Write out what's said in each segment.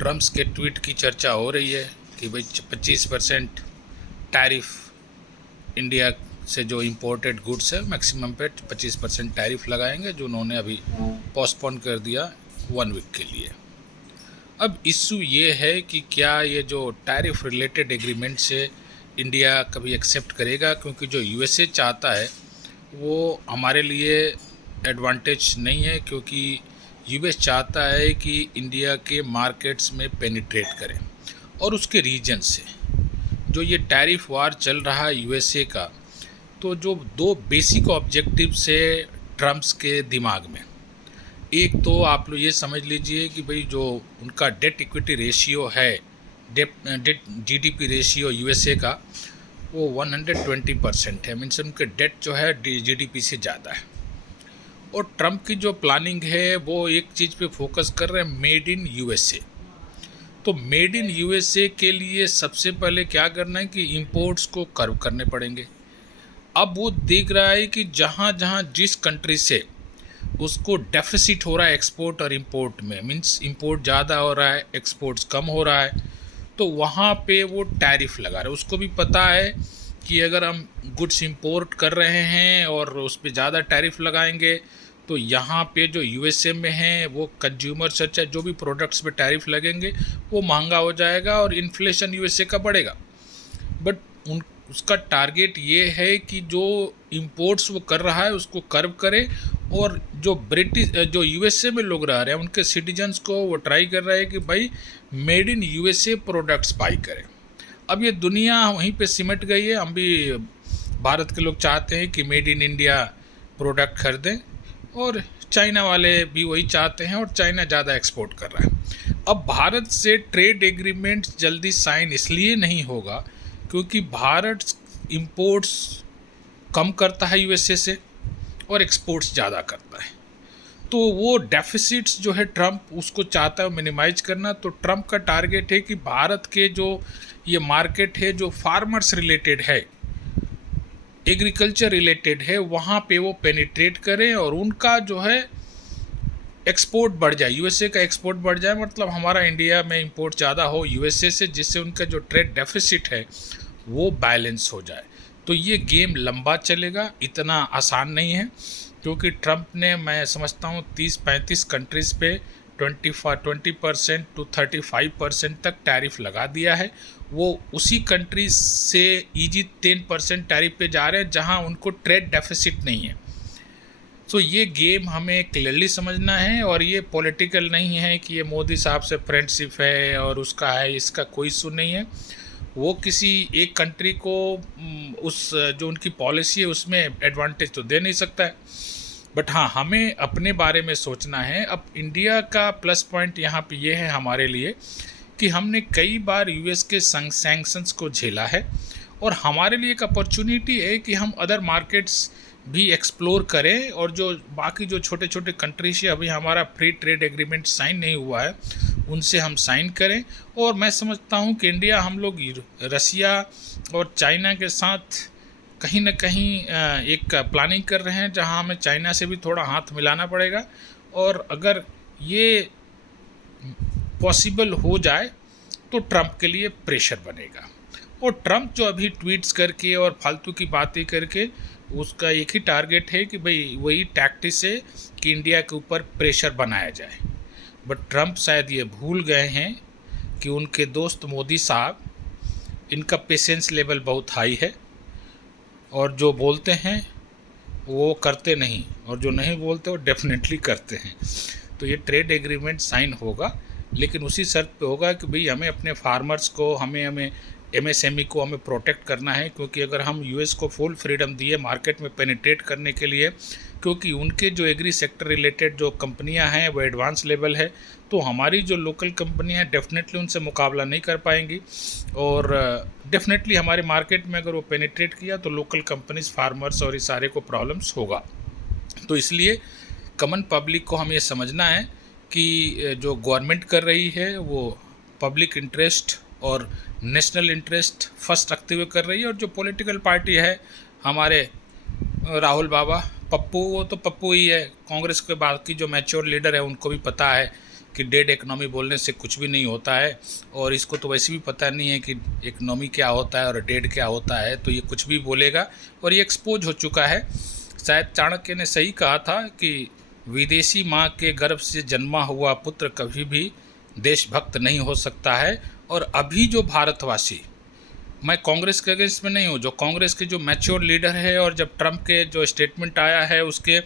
Trump's के tweet की चर्चा हो रही है कि भाई 25% टैरिफ इंडिया से जो इंपोर्टेड गुड्स है मैक्सिमम पे 25% टैरिफ लगाएंगे, जो उन्होंने अभी पोस्टपोन कर दिया 1 वीक के लिए। अब इशू ये है कि क्या ये जो टैरिफ रिलेटेड एग्रीमेंट से इंडिया कभी एक्सेप्ट करेगा, क्योंकि जो यूएसए चाहता है वो हमारे लिए एडवांटेज नहीं है, क्योंकि यूएस चाहता है कि इंडिया के मार्केट्स में पेनिट्रेट करें और उसके रीजन से जो ये टैरिफ वार चल रहा है यूएसए का, तो जो 2 बेसिक ऑब्जेक्टिव्स है ट्रम्प्स के दिमाग में, एक तो आप लोग ये समझ लीजिए कि भाई जो उनका डेट इक्विटी रेशियो है, डेट जीडीपी रेशियो यूएसए का, वो 120% है। मीन्स उनके डेट जो है जीडीपी से ज़्यादा है। और ट्रम्प की जो प्लानिंग है वो एक चीज़ पे फोकस कर रहे हैं, मेड इन यूएसए। तो मेड इन यूएसए के लिए सबसे पहले क्या करना है कि इंपोर्ट्स को कर्व करने पड़ेंगे। अब वो देख रहा है कि जहाँ जहाँ जिस कंट्री से उसको डेफिसिट हो रहा है एक्सपोर्ट और इंपोर्ट में, मीन्स इंपोर्ट ज़्यादा हो रहा है एक्सपोर्ट्स कम हो रहा है, तो वहाँ पे वो टैरिफ लगा रहे हैं। उसको भी पता है कि अगर हम गुड्स इंपोर्ट कर रहे हैं और उस पर ज़्यादा टैरिफ लगाएंगे तो यहाँ पे जो यूएसए में है वो कंज्यूमर चाहे जो भी प्रोडक्ट्स पे टैरिफ लगेंगे वो महंगा हो जाएगा और इन्फ्लेशन यूएसए का बढ़ेगा। बट उसका टारगेट ये है कि जो इंपोर्ट्स वो कर रहा है उसको कर्व करे, और जो यूएसए में लोग रह रहे हैं उनके सिटीजन्स को वो ट्राई कर रहे हैं कि भाई made in USA products by करें। अब ये दुनिया वहीं पे सिमट गई है। हम भी भारत के लोग चाहते हैं कि मेड इन इंडिया प्रोडक्ट खरीदें, और चाइना वाले भी वही चाहते हैं, और चाइना ज़्यादा एक्सपोर्ट कर रहा है। अब भारत से ट्रेड एग्रीमेंट जल्दी साइन इसलिए नहीं होगा क्योंकि भारत इंपोर्ट्स कम करता है यूएसए से और एक्सपोर्ट्स ज़्यादा करता है। तो वो डेफिसिट्स जो है ट्रम्प उसको चाहता है मिनिमाइज करना। तो ट्रम्प का टारगेट है कि भारत के जो ये मार्केट है जो फार्मर्स रिलेटेड है, एग्रीकल्चर रिलेटेड है, वहाँ पे वो पेनिट्रेट करें और उनका जो है एक्सपोर्ट बढ़ जाए, यूएसए का एक्सपोर्ट बढ़ जाए, मतलब हमारा इंडिया में इंपोर्ट ज़्यादा हो यूएसए से, जिससे उनका जो ट्रेड डेफिसिट है वो बैलेंस हो जाए। तो ये गेम लंबा चलेगा, इतना आसान नहीं है, क्योंकि ट्रम्प ने मैं समझता हूँ 30-35 कंट्रीज़ पे 20% टू 35% तक टैरिफ लगा दिया है। वो उसी कंट्रीज से ईजी 10% टैरिफ पे जा रहे हैं जहाँ उनको ट्रेड डेफिसिट नहीं है। तो ये गेम हमें क्लियरली समझना है, और ये पॉलिटिकल नहीं है कि ये मोदी साहब से फ्रेंडशिप है और उसका है, इसका कोई इशू नहीं है। वो किसी एक कंट्री को उस जो उनकी पॉलिसी है उसमें एडवांटेज तो दे नहीं सकता है। बट हाँ, हमें अपने बारे में सोचना है। अब इंडिया का प्लस पॉइंट यहाँ पे ये है हमारे लिए कि हमने कई बार यूएस के सैंक्शंस को झेला है, और हमारे लिए एक अपॉर्चुनिटी है कि हम अदर मार्केट्स भी एक्सप्लोर करें, और जो बाकी जो छोटे छोटे कंट्री से अभी हमारा फ्री ट्रेड एग्रीमेंट साइन नहीं हुआ है उनसे हम साइन करें। और मैं समझता हूँ कि इंडिया, हम लोग रसिया और चाइना के साथ कहीं ना कहीं एक प्लानिंग कर रहे हैं जहां हमें चाइना से भी थोड़ा हाथ मिलाना पड़ेगा, और अगर ये पॉसिबल हो जाए तो ट्रम्प के लिए प्रेशर बनेगा। और ट्रम्प जो अभी ट्वीट्स करके और फालतू की बातें करके, उसका एक ही टारगेट है कि भाई वही टैक्टिस है कि इंडिया के ऊपर प्रेशर बनाया जाए। बट ट्रम्प शायद ये भूल गए हैं कि उनके दोस्त मोदी साहब, इनका पेशेंस लेवल बहुत हाई है, और जो बोलते हैं वो करते नहीं, और जो नहीं बोलते वो डेफिनेटली करते हैं। तो ये ट्रेड एग्रीमेंट साइन होगा, लेकिन उसी शर्त पे होगा कि भाई हमें अपने फार्मर्स को, हमें एमएसएमई को हमें प्रोटेक्ट करना है। क्योंकि अगर हम यूएस को फुल फ्रीडम दिए मार्केट में पेनिट्रेट करने के लिए, क्योंकि उनके जो एग्री सेक्टर रिलेटेड जो कंपनियां हैं वो एडवांस लेवल है, तो हमारी जो लोकल कंपनियां हैं डेफिनेटली उनसे मुकाबला नहीं कर पाएंगी। और डेफिनेटली हमारे मार्केट में अगर वो पेनिट्रेट किया तो लोकल कंपनीज, फार्मर्स और इस सारे को प्रॉब्लम्स होगा। तो इसलिए कॉमन पब्लिक को हमें ये समझना है कि जो गवर्नमेंट कर रही है वो पब्लिक इंटरेस्ट और नेशनल इंटरेस्ट फर्स्ट रखते हुए कर रही है। और जो पॉलिटिकल पार्टी है हमारे राहुल बाबा, पप्पू, वो तो पप्पू ही है। कांग्रेस के बाकी जो मैच्योर लीडर है उनको भी पता है कि डेड इकनॉमी बोलने से कुछ भी नहीं होता है, और इसको तो वैसे भी पता नहीं है कि इकनॉमी क्या होता है और डेड क्या होता है, तो ये कुछ भी बोलेगा और ये एक्सपोज हो चुका है। शायद चाणक्य ने सही कहा था कि विदेशी माँ के गर्भ से जन्मा हुआ पुत्र कभी भी देशभक्त नहीं हो सकता है। और अभी जो भारतवासी, मैं कांग्रेस के अगेंस्ट में नहीं हूँ, जो कांग्रेस के जो मैच्योर लीडर है और जब ट्रम्प के जो स्टेटमेंट आया है उसके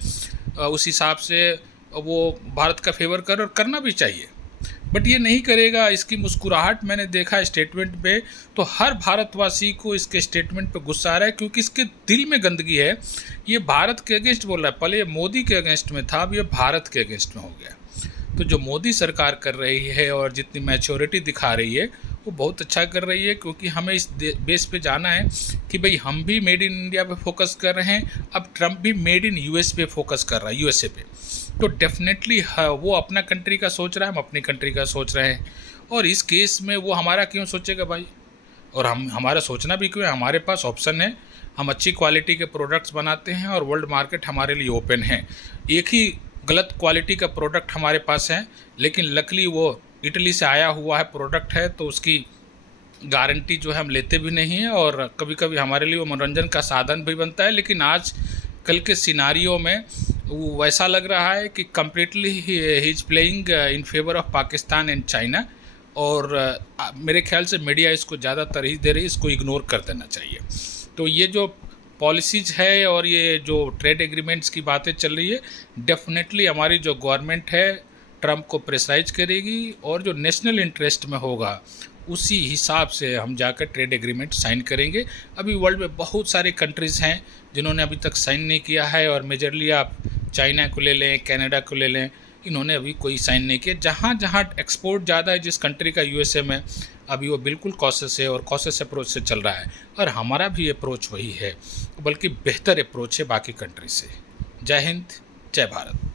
उस हिसाब से वो भारत का फेवर कर और करना भी चाहिए, बट ये नहीं करेगा। इसकी मुस्कुराहट मैंने देखा स्टेटमेंट पे, तो हर भारतवासी को इसके स्टेटमेंट पे गुस्सा आ रहा है, क्योंकि इसके दिल में गंदगी है। ये भारत के अगेंस्ट बोल रहा है, पहले ये मोदी के अगेंस्ट में था, अब ये भारत के अगेंस्ट में हो गया। तो जो मोदी सरकार कर रही है और जितनी मैच्योरिटी दिखा रही है वो बहुत अच्छा कर रही है, क्योंकि हमें इस बेस पे जाना है कि भाई हम भी मेड इन इंडिया पे फोकस कर रहे हैं, अब ट्रम्प भी मेड इन यूएस पे फोकस कर रहा है, यूएसए पे। तो डेफिनेटली वो अपना कंट्री का सोच रहा है, हम अपनी कंट्री का सोच रहे हैं, और इस केस में वो हमारा क्यों सोचेगा भाई, और हमारा सोचना भी क्यों है। हमारे पास ऑप्शन है, हम अच्छी क्वालिटी के प्रोडक्ट्स बनाते हैं और वर्ल्ड मार्केट हमारे लिए ओपन है। एक ही गलत क्वालिटी का प्रोडक्ट हमारे पास है, लेकिन लकली वो इटली से आया हुआ है प्रोडक्ट है, तो उसकी गारंटी जो है हम लेते भी नहीं हैं, और कभी कभी हमारे लिए वो मनोरंजन का साधन भी बनता है। लेकिन आज कल के सिनारियो में वो वैसा लग रहा है कि completely he is playing in favour of Pakistan and China, और मेरे ख्याल से मीडिया इसको ज़्यादा तरजीह दे रही है, इसको इग्नोर कर देना चाहिए। तो ये जो पॉलिसीज़ है और ये जो ट्रेड एग्रीमेंट्स की बातें चल रही है, डेफिनेटली हमारी जो गवर्नमेंट है ट्रम्प को प्रेशराइज करेगी, और जो नेशनल इंटरेस्ट में होगा उसी हिसाब से हम जाकर ट्रेड एग्रीमेंट साइन करेंगे। अभी वर्ल्ड में बहुत सारे कंट्रीज़ हैं जिन्होंने अभी तक साइन नहीं किया है, और मेजरली आप चाइना को ले लें, कनाडा को ले लें, इन्होंने अभी कोई साइन नहीं किया। जहाँ जहाँ एक्सपोर्ट ज़्यादा है जिस कंट्री का, यूएसए में, अभी वो बिल्कुल कॉशियस है और कॉशियस अप्रोच से चल रहा है, और हमारा भी अप्रोच वही है, बल्कि बेहतर अप्रोच है बाकी कंट्री से। जय हिंद, जय भारत।